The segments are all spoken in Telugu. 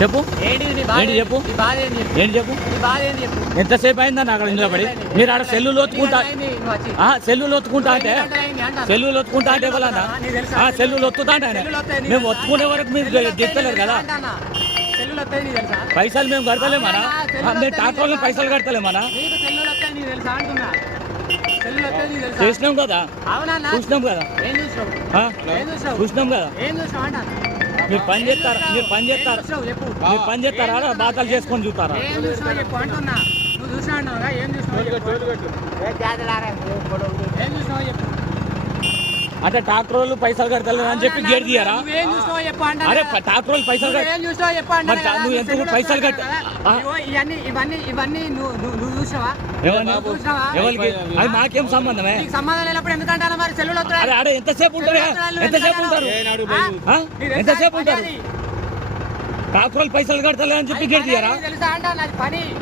చెప్పు. ఏంటి చెప్పు? ఏంటి? చెప్పు? ఎంతసేపు అయిందని అక్కడ ఇందులో పడి? మీరు ఆడ సెల్లు లోతుకుంటా సెల్లు లోతుకుంటా అంటే. సెల్లు లోతుకుంటా అంటే? ఆ సెల్లు లొత్తుతా అంటే మేము? ఒత్తుకునే వరకు మీరు నీకు కదా? పైసలు మేము కడతలేమనా మేము నీకు పైసలు? కడతలేమనా? చేసినాం కదా? చూసినాం కదా? చూసినాం కదా? మీరు పని చేస్తారా? మీరు పని చేస్తారా. మీరు పని చేస్తారా? బాధలు చేసుకొని చూస్తారా? ఏం చూసినావు చెప్పు. అంటే ట్రాక్టర్ వాళ్ళు పైసలు కడతలేరు అని చెప్పి గేట్ తీయరా? అరే ట్రాక్టర్ వాళ్ళు పైసలు కట్ట నువ్వేం ఎంత పైసలు కట్ట- అది నాకేం సంబంధమే? నీకు సంబంధం అరే ఎంతసేపు ఉంటారు? ఎంతసేపు ఉంటారు? ఎంతసేపు ఉంటారు? ట్రాక్టర్ వాళ్ళు పైసలు కడతలే అని చెప్పి గేట్ తీయరా?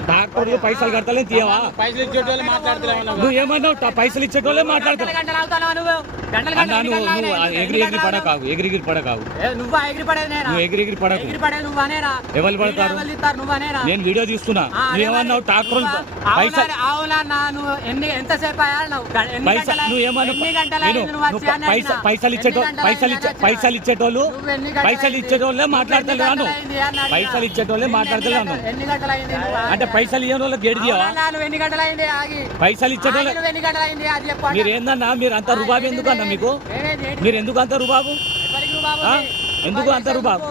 ట్రాక్టర్లు పైసలు కడతలే తీయవా? పైసలు ఇచ్చేటోళ్ళు మాట్లాడుతున్నావు నువ్వు? ఏమన్నావు? పైసలు ఇచ్చేటోళ్ళే గంటలు మాట్లాడతావు నువ్వు గంటలు అన్నా గంటలు నువ్వు ఎన్ని నువ్వు గంటలు ఎగిరి ఎన్ని ఎగిరి గంటలు పడకావు ఎగిరి ఎగిరి పడకావు ఏ, నువ్వా ఎగిరి పడేది నేనా నువ్వు ఎగిరి ఎగిరి పడకు. ఎగిరి పడేది నువ్వనేరా ఎవరు పడతారు? ఎవరు తీస్తారు నువ్వనేరా నేను వీడియో తీస్తున్నా. ట్రాక్టర్ అవునా నువ్వు ఎన్ని ఎంతసేపు పైసలు పైస ఇచ్చేటో ఇచ్చే ఇచ్చేటోళ్ళు పైసలు? ఇచ్చేటోళ్ళే మాట్లాడతలేను? పైసలు ఇచ్చేటోళ్ళే మాట్లాడతలేను అంటే పైసలు ఇవ్వని వాళ్ళకి తీయవా? ఆగి. పైసలు ఇచ్చేటోళ్ళే. మీరు ఏందన్నా మీరు అంత రుబాబు ఎందుకు అన్న మీకు? మీరు ఎందుకు అంత రుబాబు? ఎందుకు అంత రుబాబు?